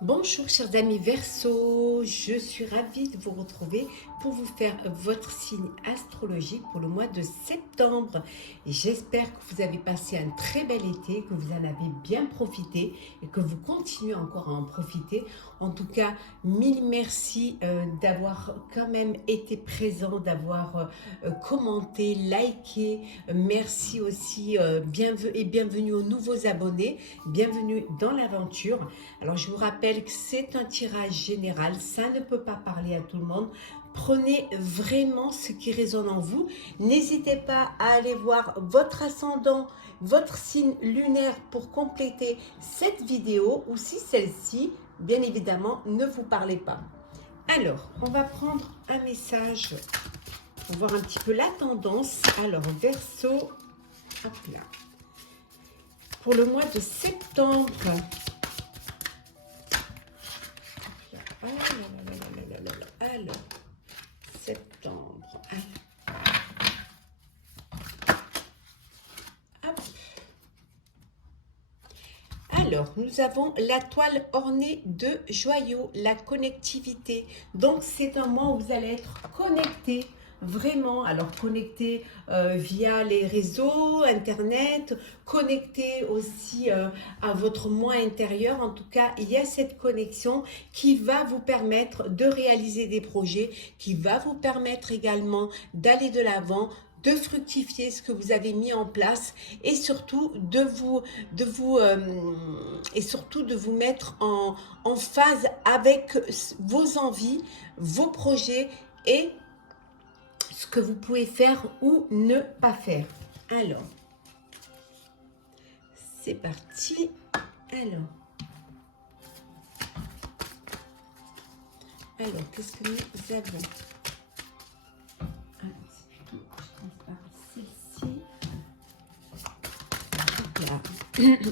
Bonjour chers amis Verseau, je suis ravie de vous retrouver pour vous faire votre signe astrologique pour le mois de septembre. J'espère que vous avez passé un très bel été, que vous en avez bien profité et que vous continuez encore à en profiter. En tout cas, mille merci d'avoir quand même été présent, d'avoir commenté, liké. Merci aussi bienvenue aux nouveaux abonnés, bienvenue dans l'aventure. Alors je vous rappelle que c'est un tirage général, ça ne peut pas parler à tout le monde. Prenez vraiment ce qui résonne en vous. N'hésitez pas à aller voir votre ascendant, votre signe lunaire pour compléter cette vidéo ou si celle-ci, bien évidemment, ne vous parlez pas. Alors, on va prendre un message pour voir un petit peu la tendance. Alors, Verseau, hop là. Pour le mois de septembre, alors, septembre. Hop. Alors, nous avons la toile ornée de joyaux, la connectivité. Donc, c'est un mois où vous allez être connecté. Vraiment, alors connecté via les réseaux, internet, connecté aussi à votre moi intérieur. En tout cas, il y a cette connexion qui va vous permettre de réaliser des projets, qui va vous permettre également d'aller de l'avant, de fructifier ce que vous avez mis en place et surtout de vous mettre en phase avec vos envies, vos projets et ce que vous pouvez faire ou ne pas faire. Alors, c'est parti. Alors, qu'est-ce que nous avons? Celle-ci.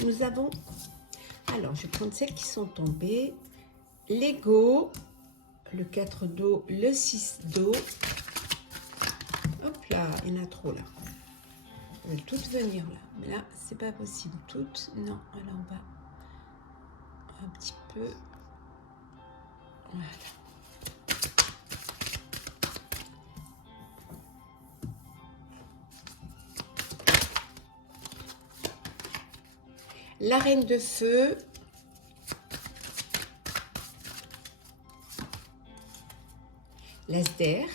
Nous avons, alors je vais prendre celles qui sont tombées. L'ego, le 4 d'eau, le 6 d'eau. Hop là, il y en a trop là. Elles veulent toutes venir là. Mais là, c'est pas possible. Toutes, non. Alors on va un petit peu. Voilà. La reine de feu. L'as d'air.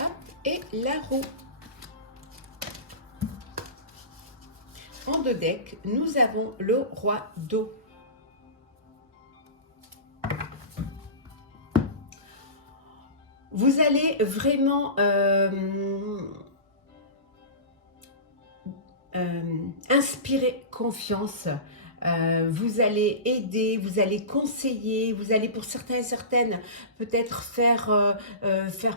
Hop, et la roue. En deux decks, nous avons le roi d'eau. Vous allez vraiment inspirer confiance. Vous allez aider, vous allez conseiller, vous allez pour certains et certaines peut-être faire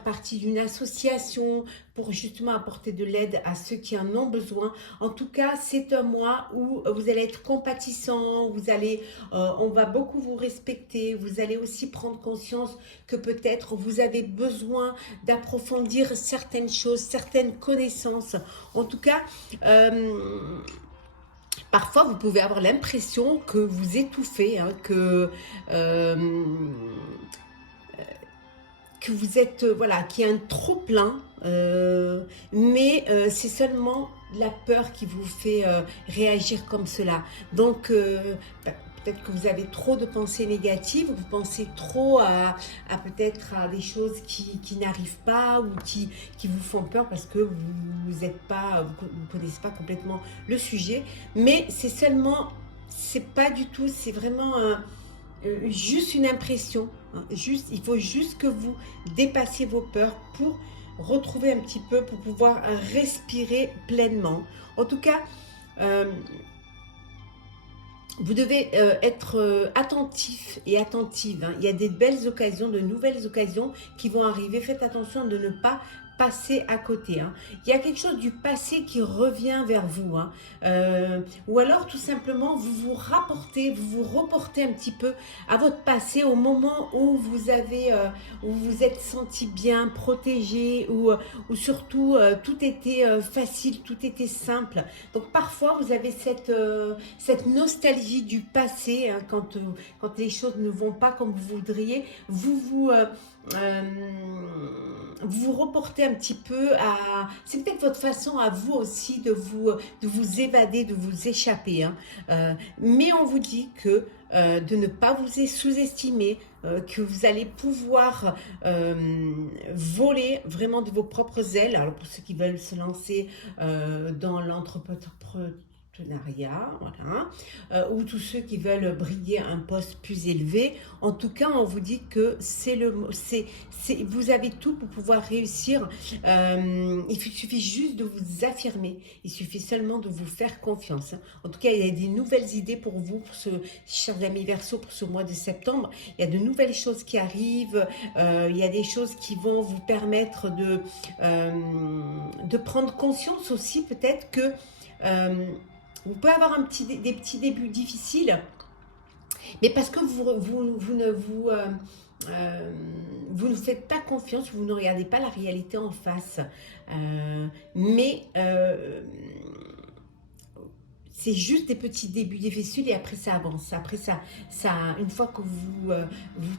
partie d'une association pour justement apporter de l'aide à ceux qui en ont besoin. En tout cas, c'est un mois où vous allez être compatissant, on va beaucoup vous respecter, vous allez aussi prendre conscience que peut-être vous avez besoin d'approfondir certaines choses, certaines connaissances. En tout cas, parfois, vous pouvez avoir l'impression que vous étouffez, hein, que vous êtes, voilà, qu'il y a un trop-plein, mais c'est seulement la peur qui vous fait réagir comme cela. Donc, peut-être que vous avez trop de pensées négatives, vous pensez trop à peut-être à des choses qui n'arrivent pas ou qui vous font peur parce que vous connaissez pas complètement le sujet. Mais c'est seulement, c'est pas du tout, c'est vraiment juste une impression. Hein, il faut juste que vous dépassiez vos peurs pour retrouver un petit peu, pour pouvoir respirer pleinement. En tout cas, vous devez être attentif et attentive. Hein. Il y a des belles occasions, de nouvelles occasions qui vont arriver. Faites attention de ne pas passer à côté. Hein. Il y a quelque chose du passé qui revient vers vous. Hein. Ou alors tout simplement vous reportez un petit peu à votre passé au moment où où vous êtes senti bien, protégé, ou surtout tout était facile, tout était simple. Donc parfois vous avez cette nostalgie du passé, hein, quand les choses ne vont pas comme vous voudriez, euh, vous reportez un petit peu à... C'est peut-être votre façon à vous aussi de vous évader, de vous échapper. Hein. Mais on vous dit que de ne pas vous sous-estimer, que vous allez pouvoir voler vraiment de vos propres ailes. Alors pour ceux qui veulent se lancer dans l'entrepreneuriat, voilà, ou tous ceux qui veulent briller un poste plus élevé. En tout cas, on vous dit que vous avez tout pour pouvoir réussir. Il suffit juste de vous affirmer. Il suffit seulement de vous faire confiance. En tout cas, il y a des nouvelles idées pour vous, pour chers amis Verseau, pour ce mois de septembre. Il y a de nouvelles choses qui arrivent. Il y a des choses qui vont vous permettre de prendre conscience aussi, peut-être que vous pouvez avoir des petits débuts difficiles, mais parce que vous ne faites pas confiance, vous ne regardez pas la réalité en face. Mais c'est juste des petits débuts difficiles et après ça avance. Après une fois que vous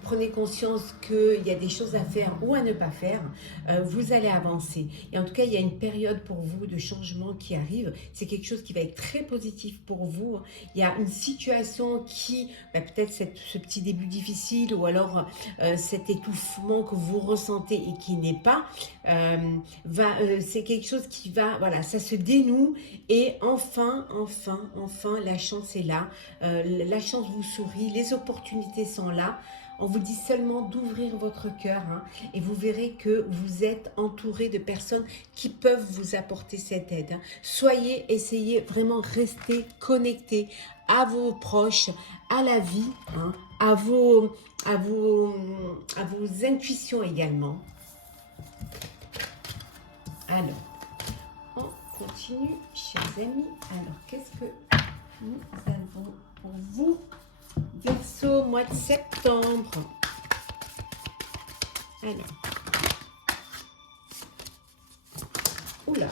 prenez conscience qu'il y a des choses à faire ou à ne pas faire, vous allez avancer. Et en tout cas, il y a une période pour vous de changement qui arrive. C'est quelque chose qui va être très positif pour vous. Il y a une situation qui, peut-être ce petit début difficile ou alors cet étouffement que vous ressentez et qui n'est pas, c'est quelque chose qui va, voilà, ça se dénoue et enfin, la chance est là, la chance vous sourit, les opportunités sont là. On vous dit seulement d'ouvrir votre cœur, hein, et vous verrez que vous êtes entouré de personnes qui peuvent vous apporter cette aide. Hein. Essayez vraiment rester connecté à vos proches, à la vie, hein, à vos intuitions également. Alors, on continue, chers amis. Alors, qu'est-ce que nous avons pour vous, Verseau, mois de septembre? Alors, oula.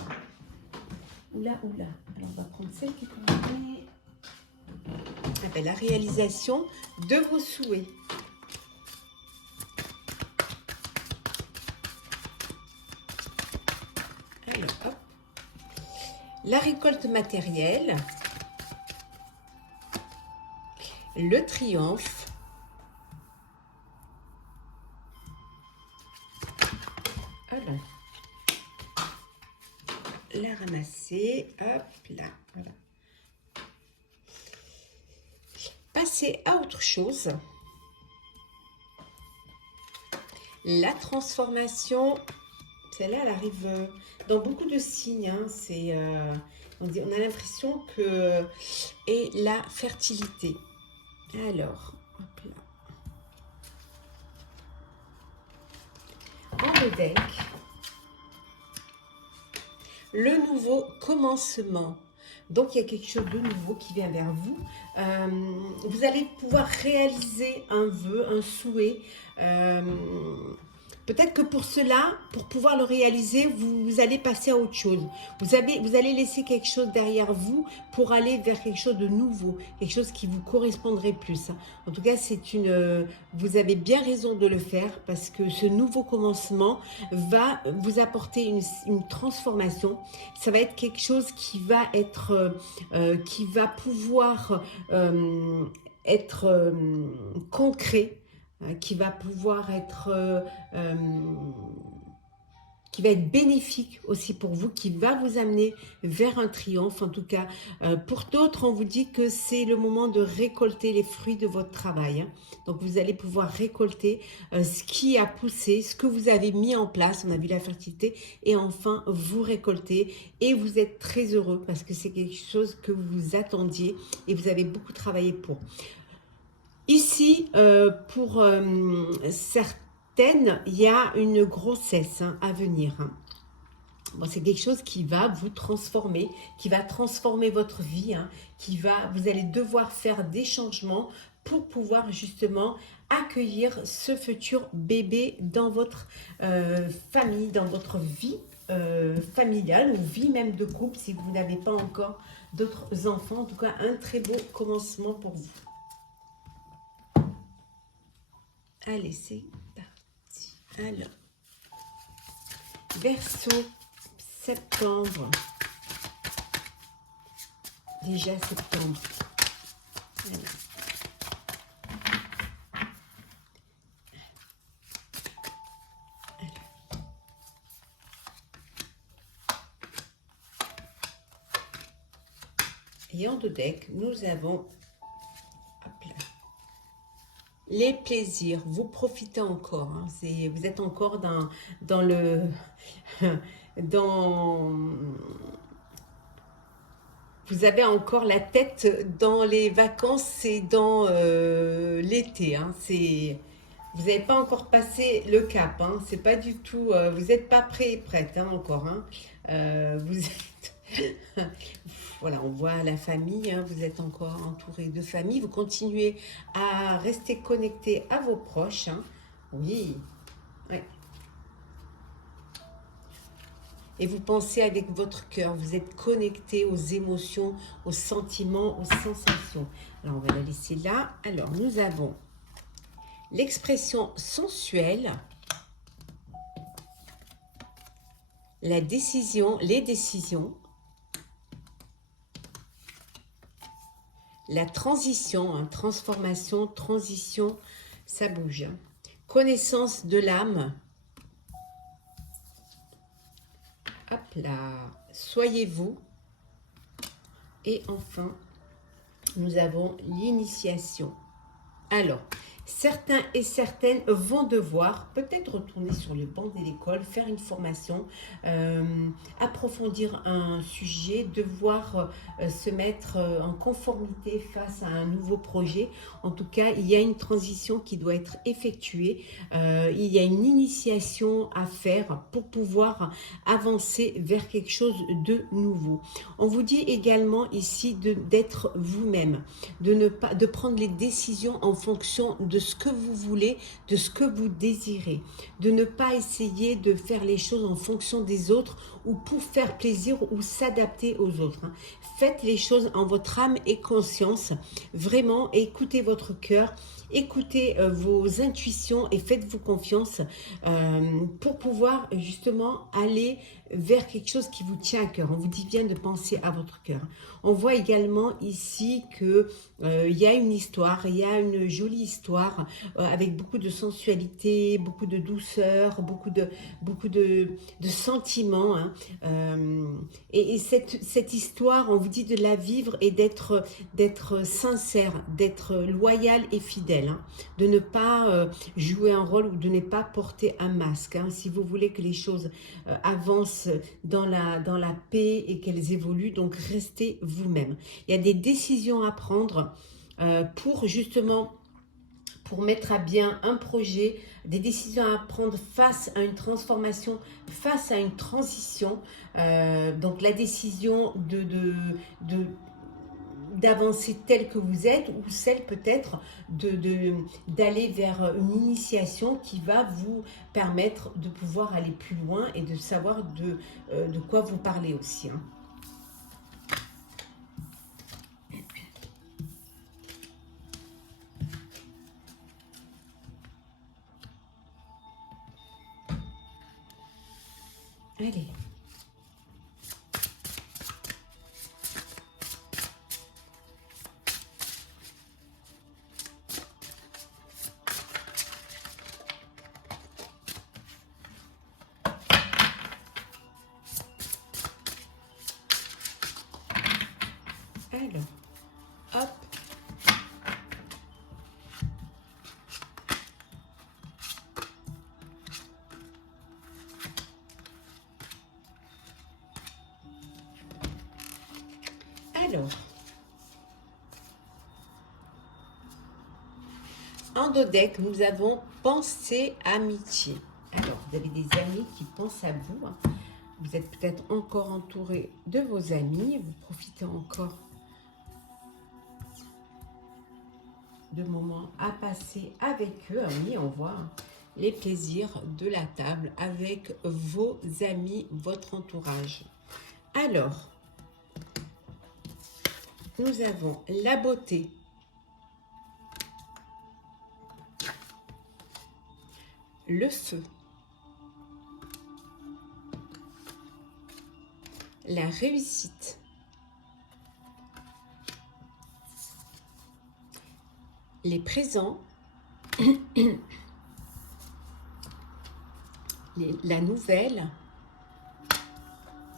Alors, on va prendre celle qui convient. La réalisation de vos souhaits. Alors, hop. La récolte matérielle, le triomphe, alors, la ramasser, hop là, voilà. Passer à autre chose, la transformation. Celle-là, elle arrive dans beaucoup de signes. Hein. On a l'impression que... Et la fertilité. Alors, hop là. En évêque, le nouveau commencement. Donc, il y a quelque chose de nouveau qui vient vers vous. Vous allez pouvoir réaliser un vœu, un souhait. Peut-être que pour cela, pour pouvoir le réaliser, vous allez passer à autre chose. Vous allez laisser quelque chose derrière vous pour aller vers quelque chose de nouveau, quelque chose qui vous correspondrait plus. En tout cas, vous avez bien raison de le faire parce que ce nouveau commencement va vous apporter une transformation. Ça va être quelque chose qui va pouvoir être concret, qui va pouvoir être bénéfique aussi pour vous, qui va vous amener vers un triomphe. En tout cas, pour d'autres, on vous dit que c'est le moment de récolter les fruits de votre travail. Hein. Donc, vous allez pouvoir récolter ce qui a poussé, ce que vous avez mis en place. On a vu la fertilité et enfin, vous récoltez et vous êtes très heureux parce que c'est quelque chose que vous attendiez et vous avez beaucoup travaillé pour. Ici, pour certaines, il y a une grossesse à venir. Bon, c'est quelque chose qui va vous transformer, qui va transformer votre vie, hein, vous allez devoir faire des changements pour pouvoir justement accueillir ce futur bébé dans votre famille, dans votre vie familiale ou vie même de couple si vous n'avez pas encore d'autres enfants. En tout cas, un très beau commencement pour vous. Allez, c'est parti. Alors, Verseau, septembre. Déjà septembre. Voilà. Et en deux decks, nous avons les plaisirs. Vous profitez encore. Hein, vous êtes encore dans le... Vous avez encore la tête dans les vacances et dans l'été. Hein, vous n'avez pas encore passé le cap. Hein, c'est pas du tout... vous n'êtes pas prêt et prête hein, encore. Hein, vous êtes... Voilà, on voit la famille, hein, vous êtes encore entouré de famille, vous continuez à rester connecté à vos proches. Hein. Oui, ouais. Et vous pensez avec votre cœur, vous êtes connecté aux émotions, aux sentiments, aux sensations. Alors, on va la laisser là. Alors, nous avons l'expression sensuelle, la décision, les décisions, la transition, hein, transformation, transition, ça bouge. Hein. Connaissance de l'âme. Hop là, soyez-vous. Et enfin, nous avons l'initiation. Alors, certains et certaines vont devoir peut-être retourner sur le banc de l'école, faire une formation, approfondir un sujet, devoir se mettre en conformité face à un nouveau projet. En tout cas, il y a une transition qui doit être effectuée. Il y a une initiation à faire pour pouvoir avancer vers quelque chose de nouveau. On vous dit également ici d'être vous-même, de prendre les décisions en fonction de ce que vous voulez, de ce que vous désirez, de ne pas essayer de faire les choses en fonction des autres ou pour faire plaisir ou s'adapter aux autres. Hein. Faites les choses en votre âme et conscience, vraiment écoutez votre cœur, écoutez vos intuitions et faites-vous confiance pour pouvoir justement aller vers quelque chose qui vous tient à cœur. On vous dit bien de penser à votre cœur. On voit également ici que il y a une histoire, il y a une jolie histoire avec beaucoup de sensualité, beaucoup de douceur, beaucoup de sentiments. Hein. Et cette histoire, on vous dit de la vivre et d'être sincère, d'être loyal et fidèle, hein. De ne pas jouer un rôle ou de ne pas porter un masque. Hein. Si vous voulez que les choses avancent dans la paix et qu'elles évoluent, donc restez vous-même. Il y a des décisions à prendre pour justement pour mettre à bien un projet, des décisions à prendre face à une transformation, face à une transition. Donc la décision d'avancer tel que vous êtes ou celle peut-être d'aller vers une initiation qui va vous permettre de pouvoir aller plus loin et de savoir de quoi vous parlez aussi. Hein. Allez. Alors, hop. Alors, en dos deck, nous avons pensée amitié. Alors, vous avez des amis qui pensent à vous. Hein. Vous êtes peut-être encore entouré de vos amis. Vous profitez encore de moments à passer avec eux. Ah oui, on voit les plaisirs de la table avec vos amis, votre entourage. Alors, nous avons la beauté, le feu, la réussite, les présents, la nouvelle,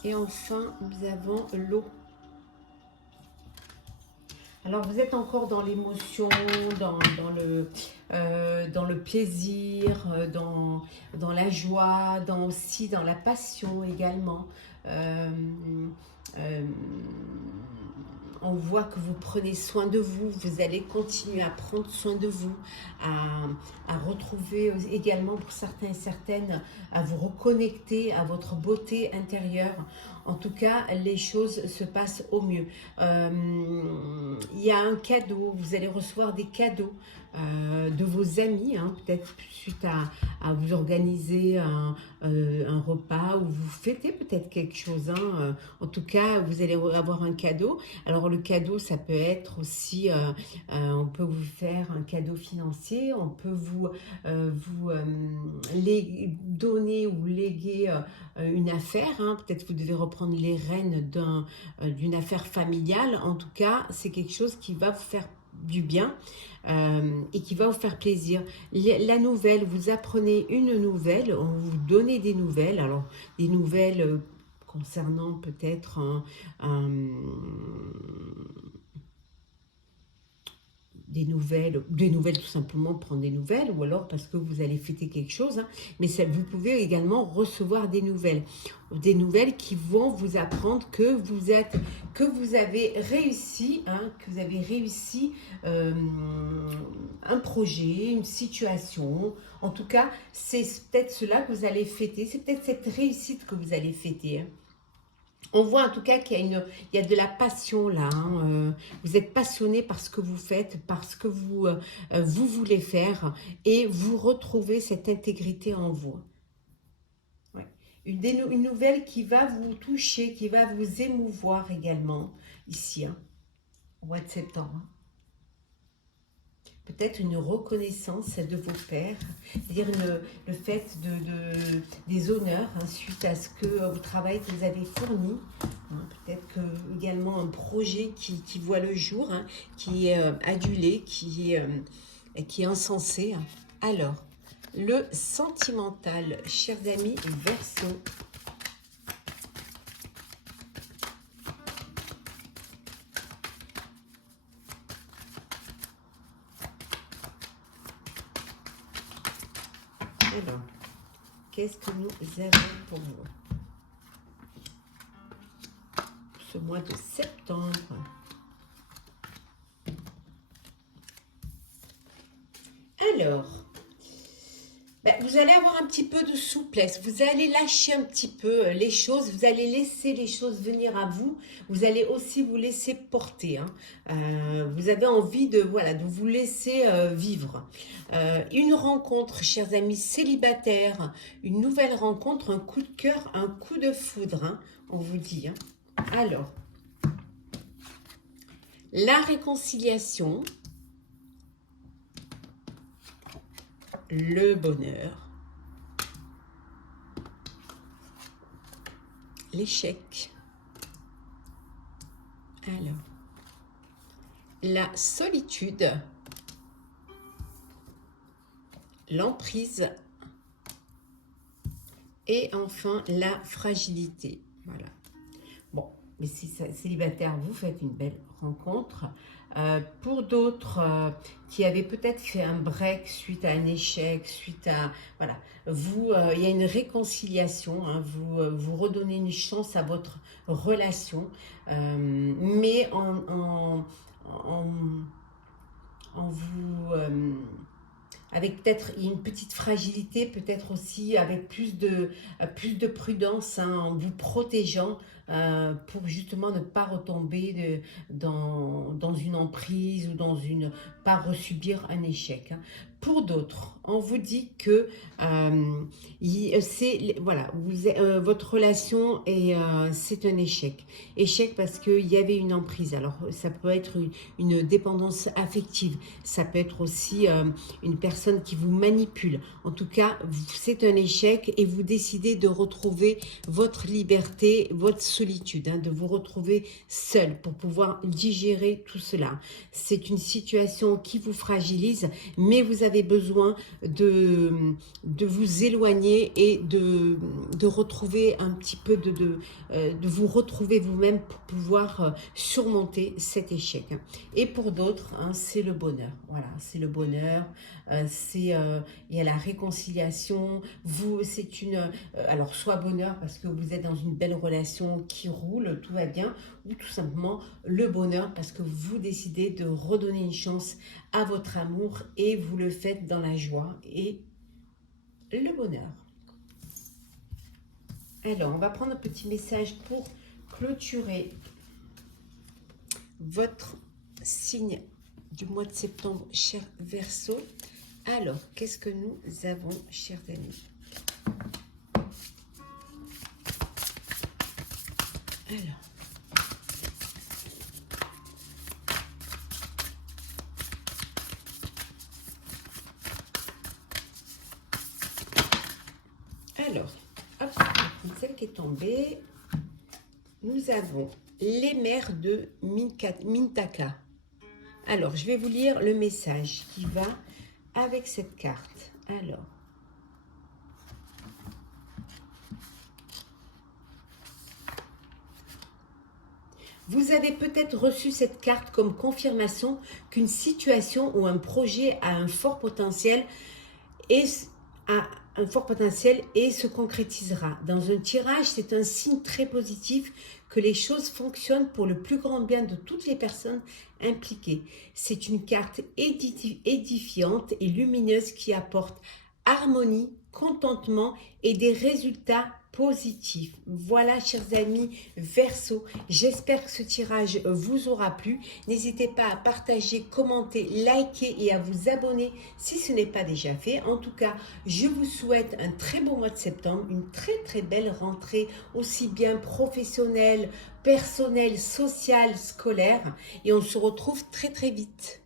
et enfin nous avons l'eau. Alors vous êtes encore dans l'émotion, dans le plaisir, dans la joie, aussi dans la passion également. On voit que vous prenez soin de vous, vous allez continuer à prendre soin de vous, à retrouver également pour certains et certaines, à vous reconnecter à votre beauté intérieure. En tout cas, les choses se passent au mieux. Il y a un cadeau, vous allez recevoir des cadeaux de vos amis, hein, peut-être suite à vous organiser un repas ou vous fêtez peut-être quelque chose. Hein, en tout cas, vous allez avoir un cadeau. Alors le cadeau, ça peut être aussi, on peut vous faire un cadeau financier, on peut vous donner ou léguer une affaire. Hein, peut-être vous devez reprendre les rênes d'une affaire familiale. En tout cas, c'est quelque chose qui va vous faire du bien et qui va vous faire plaisir. La nouvelle, vous apprenez une nouvelle, on vous donne des nouvelles, alors des nouvelles concernant peut-être des nouvelles tout simplement, prendre des nouvelles, ou alors parce que vous allez fêter quelque chose, hein, mais ça, vous pouvez également recevoir des nouvelles qui vont vous apprendre que vous avez réussi, hein, un projet, une situation. En tout cas, c'est peut-être cela que vous allez fêter, c'est peut-être cette réussite que vous allez fêter. Hein. On voit en tout cas qu'il y a de la passion là. Hein. Vous êtes passionné par ce que vous faites, parce que vous voulez faire, et vous retrouvez cette intégrité en vous. Ouais. Une nouvelle qui va vous toucher, qui va vous émouvoir également ici, hein, au mois de septembre. Hein. Peut-être une reconnaissance de vos pairs, c'est-à-dire le fait des honneurs, hein, suite à ce que au travail que vous avez fourni. Hein, peut-être que également un projet qui voit le jour, hein, qui est adulé, qui est encensé. Alors, le sentimental, chers amis Verseau. Alors, qu'est-ce que nous avons pour vous ce mois de septembre? Alors, vous allez avoir un petit peu de souplesse, vous allez lâcher un petit peu les choses, vous allez laisser les choses venir à vous, vous allez aussi vous laisser porter. Hein. Vous avez envie de vous laisser vivre. Une rencontre, chers amis célibataires, une nouvelle rencontre, un coup de cœur, un coup de foudre, hein, on vous dit. Hein. Alors, la réconciliation, le bonheur, l'échec, alors, la solitude, l'emprise et enfin la fragilité. Voilà. Bon, mais si célibataire, vous faites une belle rencontre. Pour d'autres qui avaient peut-être fait un break suite à un échec, suite à... Voilà, il y a une réconciliation, hein, vous redonnez une chance à votre relation, mais en vous... avec peut-être une petite fragilité, peut-être aussi avec plus de prudence, hein, en vous protégeant pour justement ne pas retomber dans une emprise ou pas resubir un échec, hein. Pour d'autres, on vous dit que voilà, votre relation c'est un échec. Échec parce qu'il y avait une emprise. Alors ça peut être une dépendance affective, ça peut être aussi une personne qui vous manipule. En tout cas, c'est un échec et vous décidez de retrouver votre liberté, votre solitude, hein, de vous retrouver seul pour pouvoir digérer tout cela. C'est une situation qui vous fragilise, mais vous avez besoin de vous éloigner et de retrouver un petit peu de vous retrouver vous-même pour pouvoir surmonter cet échec. Et pour d'autres, hein, c'est le bonheur. Voilà, c'est le bonheur. Il y a la réconciliation. Alors soit bonheur parce que vous êtes dans une belle relation qui roule, tout va bien, ou tout simplement le bonheur parce que vous décidez de redonner une chance à votre amour et vous le faites dans la joie et le bonheur. Alors, on va prendre un petit message pour clôturer votre signe du mois de septembre, cher Verseau. Alors, qu'est-ce que nous avons, chers amis? Alors, hop, celle qui est tombée, nous avons les mers de Mintaka. Alors, je vais vous lire le message qui va avec cette carte. Alors, vous avez peut-être reçu cette carte comme confirmation qu'une situation ou un projet a un fort potentiel et se concrétisera. Dans un tirage, c'est un signe très positif que les choses fonctionnent pour le plus grand bien de toutes les personnes impliquées. C'est une carte édifiante et lumineuse qui apporte harmonie, contentement et des résultats positifs. Voilà, chers amis Verseau, j'espère que ce tirage vous aura plu. N'hésitez pas à partager, commenter, liker et à vous abonner si ce n'est pas déjà fait. En tout cas, je vous souhaite un très beau mois de septembre, une très belle rentrée, aussi bien professionnelle, personnelle, sociale, scolaire. Et on se retrouve très vite.